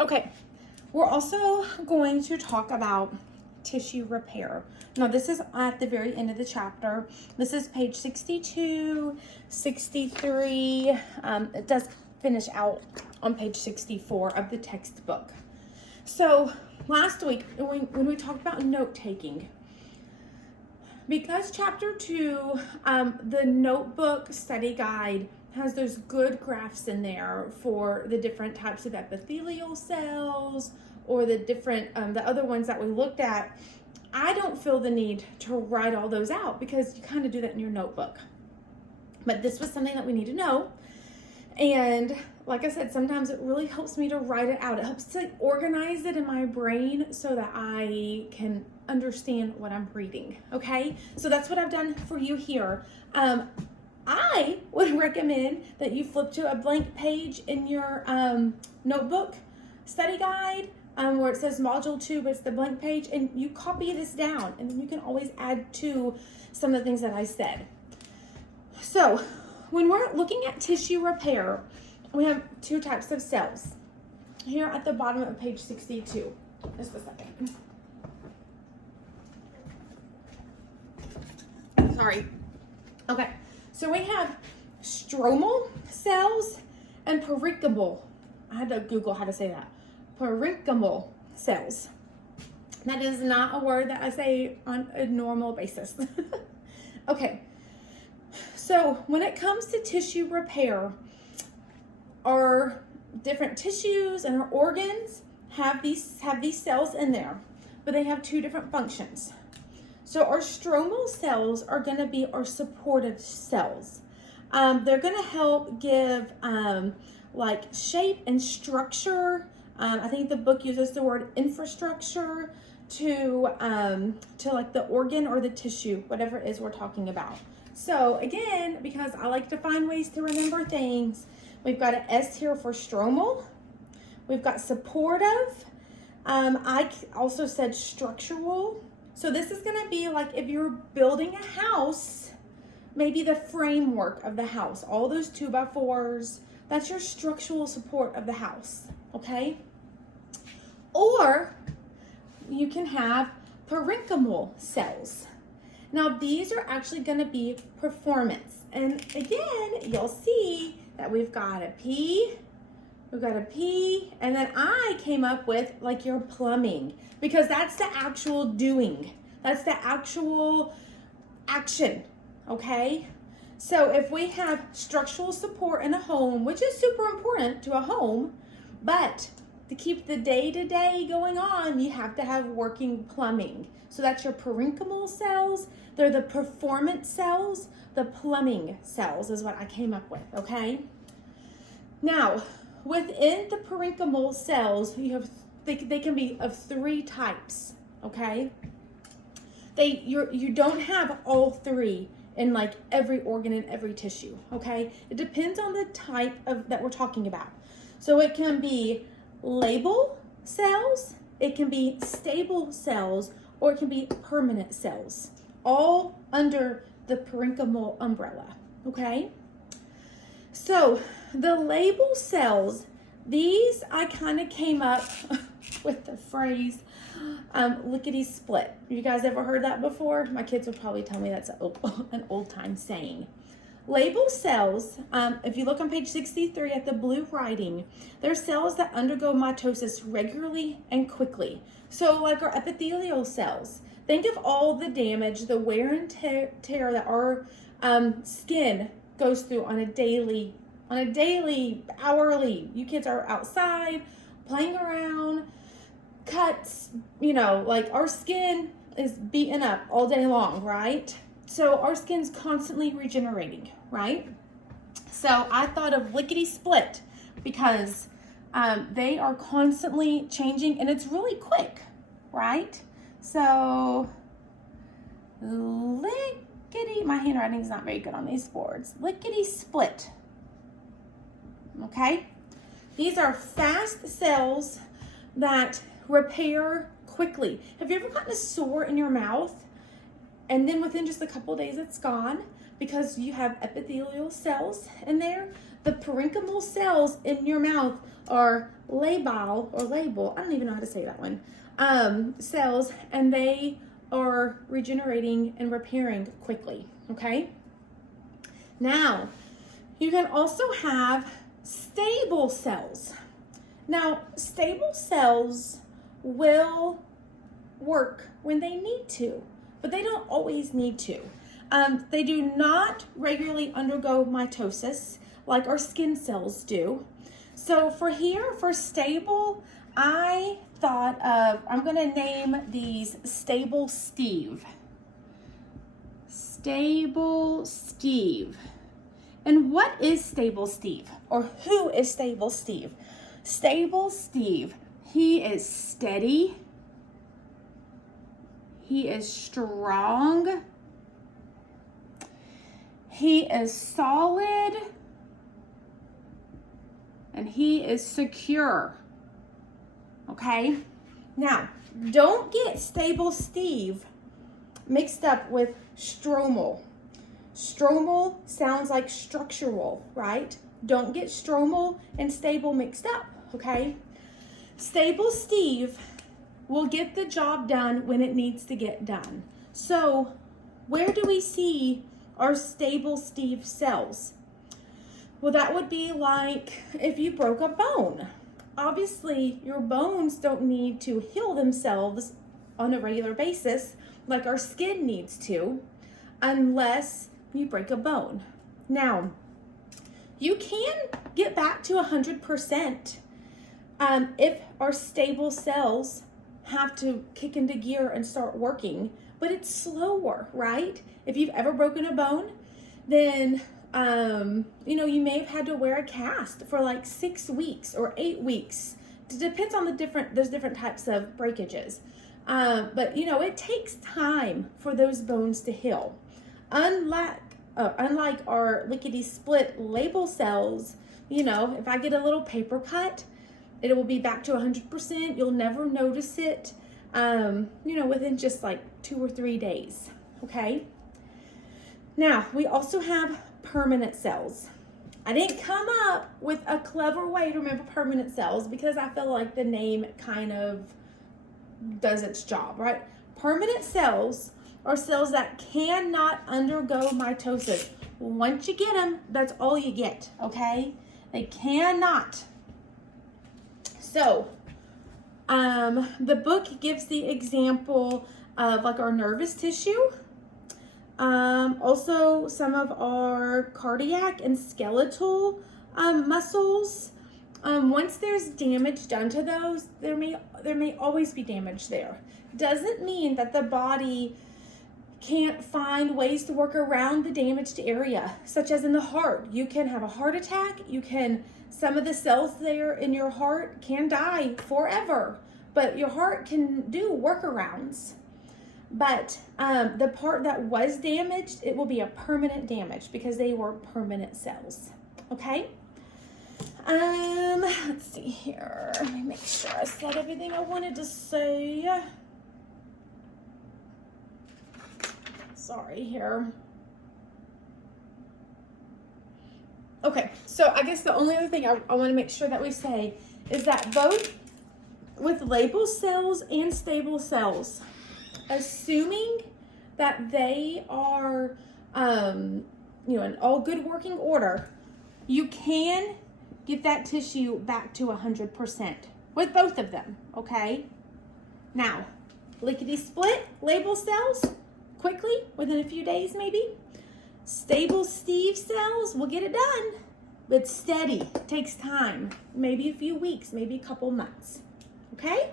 Okay, we're also going to talk about tissue repair. Now, this is at the very end of the chapter. This is page 62, 63. It does finish out on page 64 of the textbook. So last week, when we talked about note-taking, because chapter 2, the notebook study guide has those good graphs in there for the different types of epithelial cells or the different, the other ones that we looked at. I don't feel the need to write all those out because you kind of do that in your notebook. But this was something that we need to know. And like I said, sometimes it really helps me to write it out. It helps to organize it in my brain so that I can understand what I'm reading, okay? So that's what I've done for you here. I would recommend that you flip to a blank page in your notebook study guide where it says Module 2, but it's the blank page, and you copy this down, and then you can always add to some of the things that I said. So when we're looking at tissue repair, we have two types of cells. Here at the bottom of page 62. Just a second. Sorry. Okay. So we have stromal cells and parenchymal. I had to Google how to say that. Parenchymal cells. That is not a word that I say on a normal basis. Okay. So when it comes to tissue repair, our different tissues and our organs have these cells in there, but they have two different functions. So our stromal cells are going to be our supportive cells. They're going to help give like shape and structure. I think the book uses the word infrastructure to like the organ or the tissue, whatever it is we're talking about. So again, because I like to find ways to remember things, we've got an S here for stromal. We've got supportive. I also said structural. So this is going to be like if you're building a house, maybe the framework of the house, all those 2x4s, that's your structural support of the house, okay? Or you can have parenchymal cells. Now these are actually going to be performance. And again, you'll see that we've got a P, and then I came up with like your plumbing, because that's the actual doing. That's the actual action, okay? So if we have structural support in a home, which is super important to a home, but to keep the day-to-day going on, you have to have working plumbing. So that's your parenchymal cells. They're the performance cells. The plumbing cells is what I came up with, okay? Now, within the parenchymal cells, you have they can be of 3 types, okay? You don't have all 3 in like every organ and every tissue, okay? It depends on the type of that we're talking about. So it can be labile cells, it can be stable cells, or it can be permanent cells, all under the parenchymal umbrella, okay? So the labile cells, these I kind of came up with the phrase lickety split. You guys ever heard that before? My kids would probably tell me that's an old time saying. Labile cells, if you look on page 63 at the blue writing, they're cells that undergo mitosis regularly and quickly. So like our epithelial cells, think of all the damage, the wear and tear that our skin goes through on a daily, hourly. You kids are outside, playing around, cuts, you know, like our skin is beaten up all day long, right? So our skin's constantly regenerating, right? So I thought of lickety split because they are constantly changing and it's really quick, right? So lickety, my handwriting is not very good on these boards. Lickety split, okay? These are fast cells that repair quickly. Have you ever gotten a sore in your mouth and then within just a couple days it's gone because you have epithelial cells in there? The parenchymal cells in your mouth are labile or label, I don't even know how to say that one, cells, and they are regenerating and repairing quickly, okay? Now, you can also have stable cells. Now, stable cells will work when they need to, but they don't always need to. They do not regularly undergo mitosis like our skin cells do. So for stable, I thought of, I'm gonna name these Stable Steve. Stable Steve. And what is Stable Steve? Or who is Stable Steve? Stable Steve, he is steady. He is strong. He is solid. And he is secure. Okay? Now, don't get Stable Steve mixed up with stromal. Stromal sounds like structural, right? Don't get stromal and stable mixed up, okay? Stable Steve will get the job done when it needs to get done. So, where do we see our Stable Steve cells? Well, that would be like if you broke a bone. Obviously, your bones don't need to heal themselves on a regular basis like our skin needs to, unless you break a bone. Now, you can get back to 100% if our stable cells have to kick into gear and start working, but it's slower, right? If you've ever broken a bone, then you may have had to wear a cast for like 6 weeks or 8 weeks. It depends on there's different types of breakages. But it takes time for those bones to heal. Unlike our lickety split label cells, if I get a little paper cut, it will be back to 100%. You'll never notice it, within just like 2 or 3 days. Okay. Now we also have permanent cells. I didn't come up with a clever way to remember permanent cells because I feel like the name kind of does its job, right? Permanent cells are cells that cannot undergo mitosis. Once you get them, that's all you get, okay? They cannot. So, the book gives the example of like our nervous tissue, also some of our cardiac and skeletal muscles. Once there's damage done to those, there may always be damage there. Doesn't mean that the body can't find ways to work around the damaged area, such as in the heart. You can have a heart attack. Some of the cells there in your heart can die forever, but your heart can do workarounds. But the part that was damaged, it will be a permanent damage because they were permanent cells. Okay? Let's see here. Let me make sure I said everything I wanted to say. Sorry here. Okay, so I guess the only other thing I want to make sure that we say is that both with label cells and stable cells, assuming that they are, in all good working order, you can get that tissue back to 100% with both of them, okay? Now, lickety split label cells, quickly, within a few days maybe. Stable Steve cells will get it done, but steady, takes time, maybe a few weeks, maybe a couple months, okay?